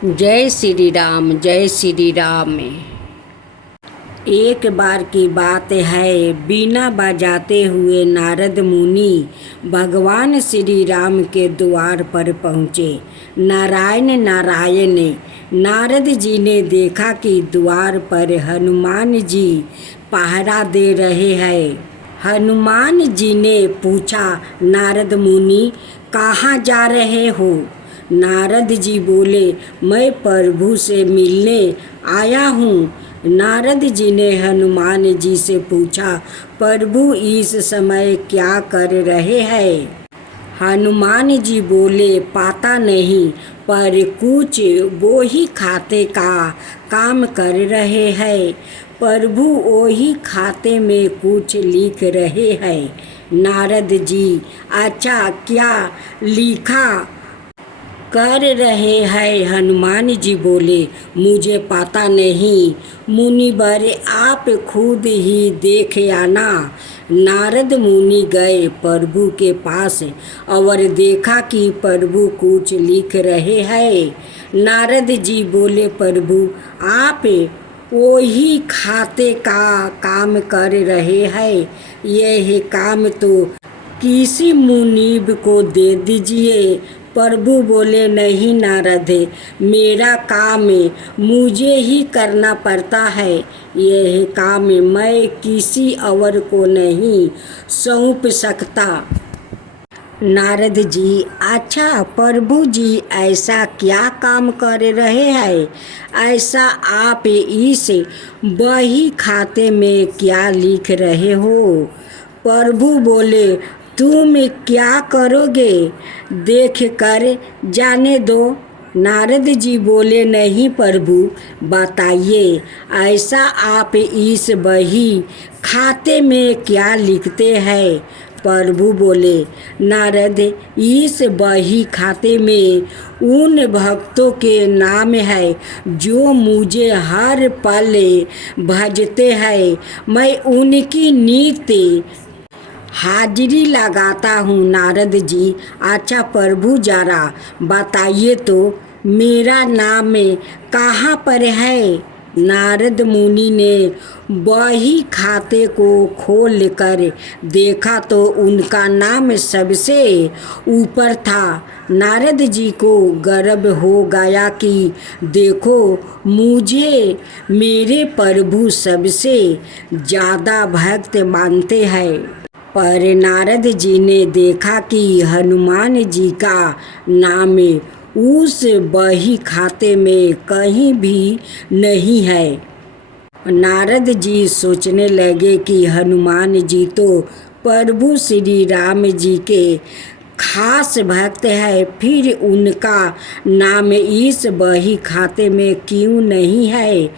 जय श्री राम, जय श्री राम। एक बार की बात है, बीना बजाते हुए नारद मुनि भगवान श्री राम के द्वार पर पहुँचे। नारायण नारायण। नारद जी ने देखा कि द्वार पर हनुमान जी पहरा दे रहे हैं। हनुमान जी ने पूछा, नारद मुनि कहाँ जा रहे हो? नारद जी बोले, मैं प्रभु से मिलने आया हूँ। नारद जी ने हनुमान जी से पूछा, प्रभु इस समय क्या कर रहे हैं? हनुमान जी बोले, पता नहीं, पर कुछ वो ही खाते का काम कर रहे हैं। प्रभु वही खाते में कुछ लिख रहे हैं। नारद जी, अच्छा, क्या लिखा कर रहे हैं? हनुमान जी बोले, मुझे पता नहीं, मुनिवर आप खुद ही देख आना। नारद मुनि गए प्रभु के पास और देखा कि प्रभु कुछ लिख रहे हैं। नारद जी बोले, प्रभु आप वही खाते का काम कर रहे हैं। यह काम तो किसी मुनीब को दे दीजिए। प्रभु बोले, नहीं नारद, मेरा काम मुझे ही करना पड़ता है। यह काम मैं किसी और को नहीं सौंप सकता। नारद जी, अच्छा प्रभु जी ऐसा क्या काम कर रहे हैं? ऐसा आप इस बही खाते में क्या लिख रहे हो? प्रभु बोले, तुम क्या करोगे देख कर जाने दो। नारद जी बोले, नहीं प्रभु, बताइए ऐसा आप इस बही खाते में क्या लिखते हैं? प्रभु बोले, नारद, इस बही खाते में उन भक्तों के नाम है जो मुझे हर पल भजते हैं। मैं उनकी नित्य हाजिरी लगाता हूँ। नारद जी, अच्छा प्रभु जरा बताइए तो मेरा नाम कहाँ पर है? नारद मुनि ने बही खाते को खोल कर देखा तो उनका नाम सबसे ऊपर था। नारद जी को गर्व हो गया कि देखो, मुझे मेरे प्रभु सबसे ज़्यादा भक्त मानते हैं। पर नारद जी ने देखा कि हनुमान जी का नाम उस बही खाते में कहीं भी नहीं है। नारद जी सोचने लगे कि हनुमान जी तो प्रभु श्री राम जी के खास भक्त है, फिर उनका नाम इस बही खाते में क्यों नहीं है?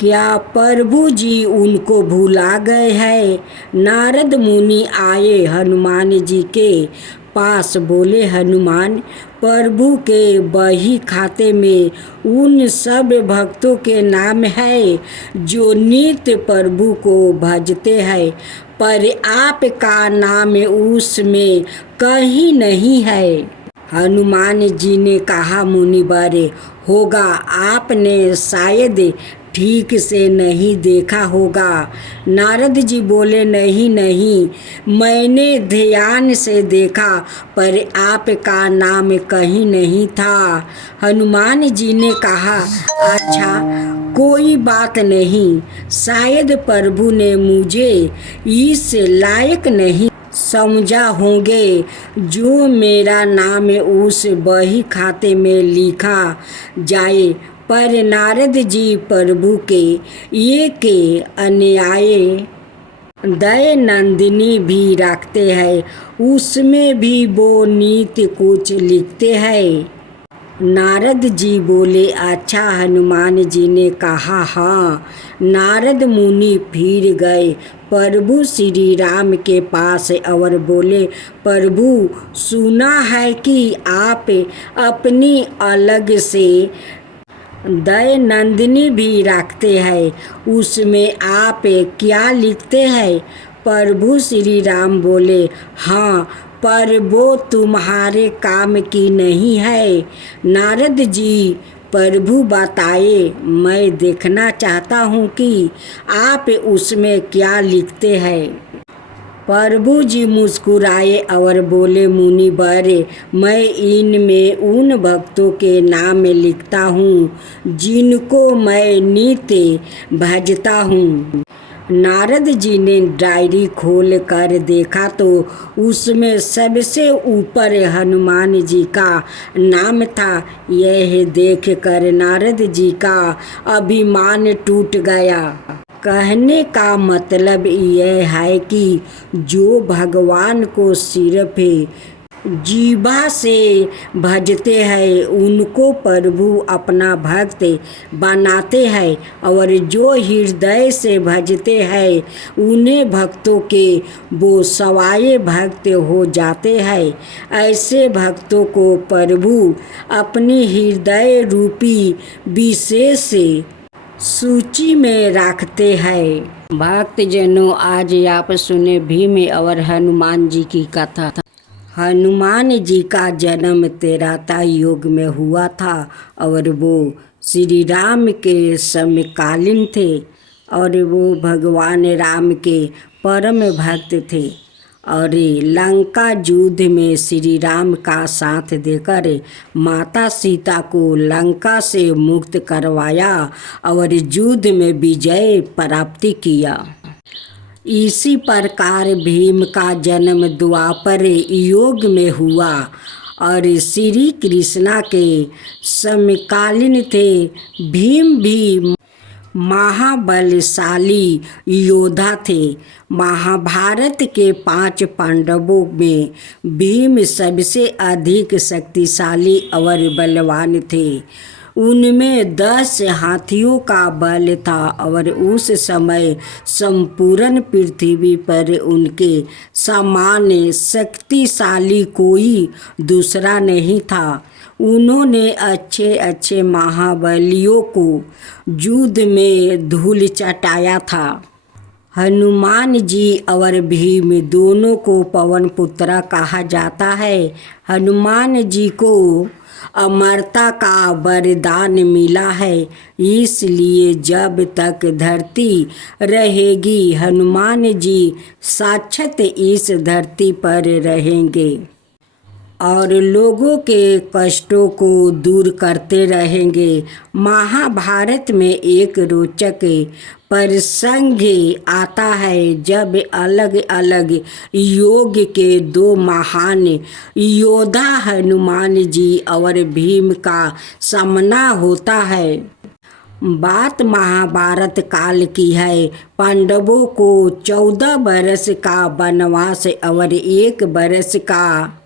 क्या प्रभु जी उनको भुला गए हैं? नारद मुनि आए हनुमान जी के पास। बोले, हनुमान, प्रभु के बही खाते में उन सब भक्तों के नाम है जो नित्य प्रभु को भजते हैं, पर आपका नाम उसमें कहीं नहीं है। हनुमान जी ने कहा, मुनिवर, होगा आपने शायद ठीक से नहीं देखा होगा। नारद जी बोले, नहीं नहीं, मैंने ध्यान से देखा, पर आपका नाम कहीं नहीं था। हनुमान जी ने कहा, अच्छा कोई बात नहीं, शायद प्रभु ने मुझे इस लायक नहीं समझा होंगे जो मेरा नाम उस बही खाते में लिखा जाए। पर नारद जी प्रभु के एक अन्याय दया नंदिनी भी रखते हैं, उसमें भी वो नीति कुछ लिखते हैं। नारद जी बोले, अच्छा। हनुमान जी ने कहा, हाँ। नारद मुनि फिर गए प्रभु श्री राम के पास और बोले, प्रभु सुना है कि आप अपनी अलग से दया नंदिनी भी रखते हैं, उसमें आप क्या लिखते हैं? प्रभु श्री राम बोले, हाँ, पर वो तुम्हारे काम की नहीं है। नारद जी, प्रभु बताए, मैं देखना चाहता हूँ कि आप उसमें क्या लिखते हैं। प्रभु जी मुस्कुराए और बोले, मुनिवर, मैं इनमें उन भक्तों के नाम लिखता हूँ जिनको मैं नित्य भजता हूँ। नारद जी ने डायरी खोल कर देखा तो उसमें सबसे ऊपर हनुमान जी का नाम था। यह देखकर नारद जी का अभिमान टूट गया। कहने का मतलब यह है कि जो भगवान को सिर्फ जीवा से भजते हैं उनको प्रभु अपना भक्त बनाते हैं, और जो हृदय से भजते हैं उन्हें भक्तों के वो सवाए भक्त हो जाते हैं। ऐसे भक्तों को प्रभु अपनी हृदय रूपी विशेष सूची में रखते हैं। भक्तजनों, आज आप सुने भीम और हनुमान जी की कथा। हनुमान जी का जन्म त्रेता युग में हुआ था और वो श्री राम के समकालीन थे और वो भगवान राम के परम भक्त थे और लंका युद्ध में श्री राम का साथ देकर माता सीता को लंका से मुक्त करवाया और युद्ध में विजय प्राप्ति किया। इसी प्रकार भीम का जन्म द्वापर युग में हुआ और श्री कृष्णा के समकालीन थे। भीम भी महाबलशाली योद्धा थे। महाभारत के 5 पांडवों में भीम सबसे अधिक शक्तिशाली और बलवान थे। उनमें 10 हाथियों का बल था और उस समय संपूर्ण पृथ्वी पर उनके समान शक्तिशाली कोई दूसरा नहीं था। उन्होंने अच्छे अच्छे महाबलियों को युद्ध में धूल चटाया था। हनुमान जी और भीम दोनों को पवन पुत्र कहा जाता है। हनुमान जी को अमरता का वरदान मिला है, इसलिए जब तक धरती रहेगी हनुमान जी साक्षात इस धरती पर रहेंगे और लोगों के कष्टों को दूर करते रहेंगे। महाभारत में एक रोचक प्रसंग आता है जब अलग अलग योग के 2 महान योद्धा हनुमान जी और भीम का सामना होता है। बात महाभारत काल की है। पांडवों को 14 बरस का वनवास और 1 बरस का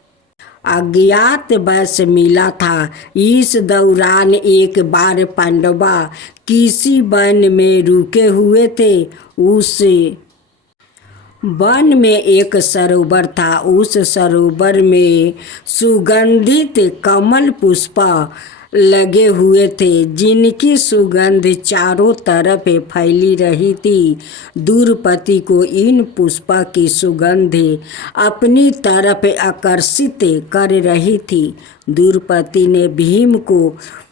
अज्ञातवास मिला था। इस दौरान एक बार पांडवा किसी वन में रुके हुए थे। उस वन में एक सरोवर था। उस सरोवर में सुगंधित कमल पुष्प लगे हुए थे जिनकी सुगंध चारों तरफ फैली रही थी। द्रौपदी को इन पुष्प की सुगंध अपनी तरफ आकर्षित कर रही थी। द्रौपदी ने भीम को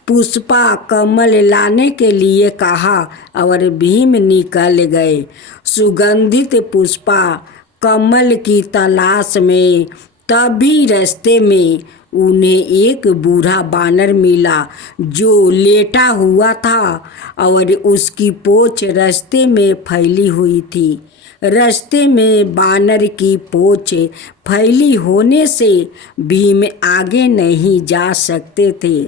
पुष्पा कमल लाने के लिए कहा और भीम निकल गए सुगंधित पुष्पा कमल की तलाश में। तभी रास्ते में उन्हें एक बूढ़ा बानर मिला जो लेटा हुआ था और उसकी पूंछ रास्ते में फैली हुई थी। रास्ते में बानर की पूंछ फैली होने से भीम आगे नहीं जा सकते थे,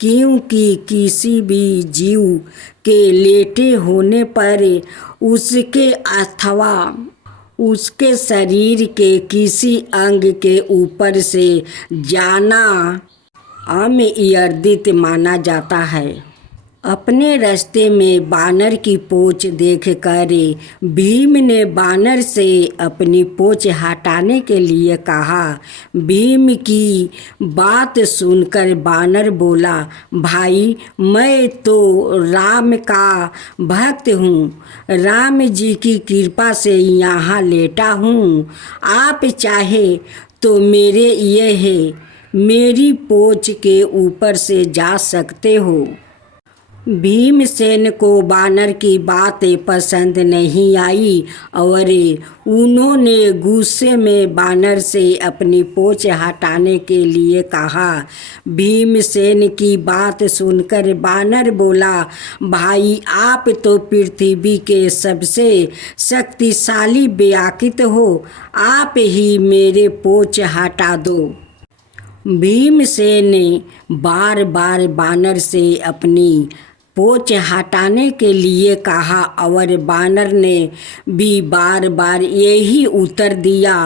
क्योंकि किसी भी जीव के लेटे होने पर उसके अथवा उसके शरीर के किसी अंग के ऊपर से जाना अमर्यादित माना जाता है। अपने रास्ते में बानर की पूंछ देख कर भीम ने बानर से अपनी पूंछ हटाने के लिए कहा। भीम की बात सुनकर बानर बोला, भाई मैं तो राम का भक्त हूँ, राम जी की कृपा से यहाँ लेटा हूँ। आप चाहे तो मेरी पूंछ के ऊपर से जा सकते हो। भीमसेन को बानर की बातें पसंद नहीं आई और उन्होंने गुस्से में बानर से अपनी पूंछ हटाने के लिए कहा। भीमसेन की बात सुनकर बानर बोला, भाई आप तो पृथ्वी के सबसे शक्तिशाली व्याकृत हो, आप ही मेरे पूंछ हटा दो। भीमसेन ने बार बार बानर से अपनी पूंछ हटाने के लिए कहा और बानर ने भी बार बार यही उत्तर दिया।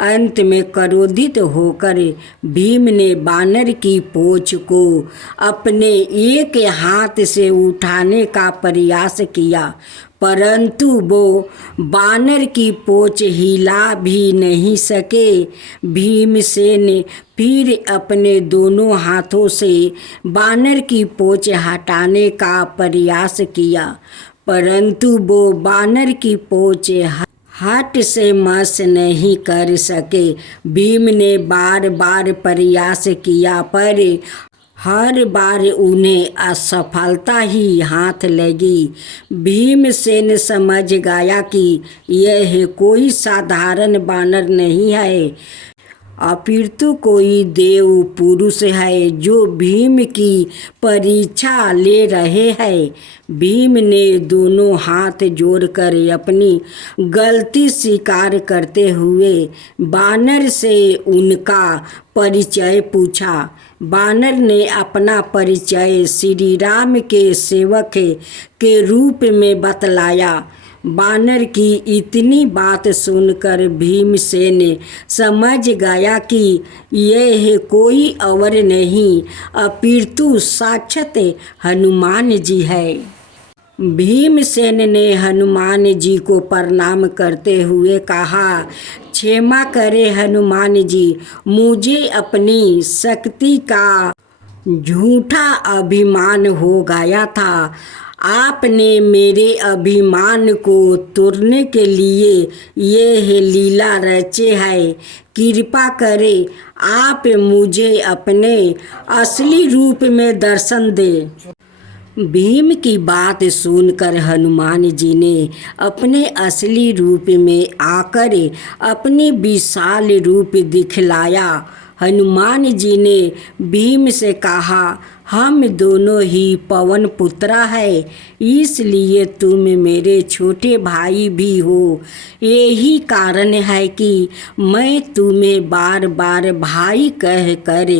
अंत में क्रोधित होकर भीम ने बानर की पूंछ को अपने एक हाथ से उठाने का प्रयास किया, परंतु वो बानर की पूंछ हिला भी नहीं सके। भीमसेन फिर अपने दोनों हाथों से बानर की पूंछ हटाने का प्रयास किया, परंतु वो बानर की पूंछ हट से मस नहीं कर सके। भीम ने बार बार प्रयास किया पर हर बार उन्हें असफलता ही हाथ लगी। भीमसेन समझ गया कि यह कोई साधारण बानर नहीं है, अपितु कोई देव पुरुष है जो भीम की परीक्षा ले रहे हैं। भीम ने दोनों हाथ जोड़कर अपनी गलती स्वीकार करते हुए बानर से उनका परिचय पूछा। बानर ने अपना परिचय श्री राम के सेवक के रूप में बतलाया। बानर की इतनी बात सुनकर भीमसेन समझ गया कि यह कोई और नहीं अपितु साक्षात हनुमान जी है। भीमसेन ने हनुमान जी को प्रणाम करते हुए कहा, क्षमा करें हनुमान जी, मुझे अपनी शक्ति का झूठा अभिमान हो गया था। आपने मेरे अभिमान को तोड़ने के लिए यह लीला रचे है। कृपा करें आप मुझे अपने असली रूप में दर्शन दें। भीम की बात सुनकर हनुमान जी ने अपने असली रूप में आकर अपनी विशाल रूप दिखलाया। हनुमान जी ने भीम से कहा, हम दोनों ही पवन पुत्र हैं, इसलिए तुम मेरे छोटे भाई भी हो। यही कारण है कि मैं तुम्हें बार बार भाई कह कर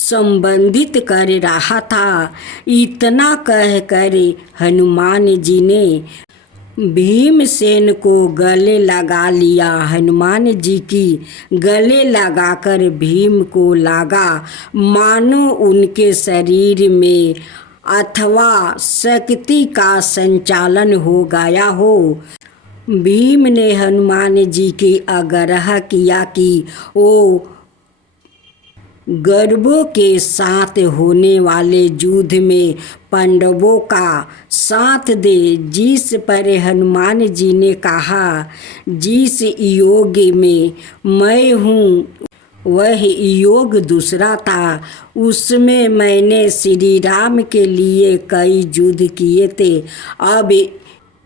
संबोधित कर रहा था। इतना कह कर हनुमान जी ने भीमसेन को गले लगा लिया। हनुमान जी की गले लगाकर भीम को लगा मानो उनके शरीर में अथवा शक्ति का संचालन हो गया हो। भीम ने हनुमान जी की आग्रह किया कि वो गौरवों के साथ होने वाले युद्ध में पांडवों का साथ दे। जिस पर हनुमान जी ने कहा, जिस योग में मैं हूँ वह योग दूसरा था, उसमें मैंने श्री राम के लिए कई युद्ध किए थे। अब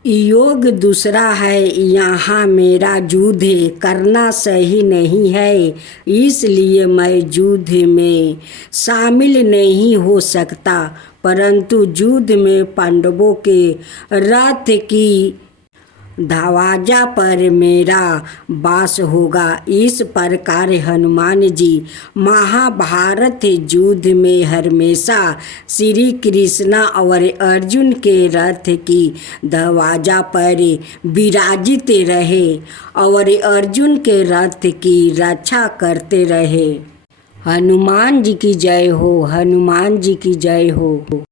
योग दूसरा है, यहाँ मेरा युद्ध करना सही नहीं है, इसलिए मैं युद्ध में शामिल नहीं हो सकता, परंतु युद्ध में पांडवों के रथ की दरवाजा पर मेरा वास होगा। इस प्रकार हनुमान जी महाभारत युद्ध में हमेशा श्री कृष्ण और अर्जुन के रथ की दरवाजा पर विराजित रहे और अर्जुन के रथ की रक्षा करते रहे। हनुमान जी की जय हो, हनुमान जी की जय हो।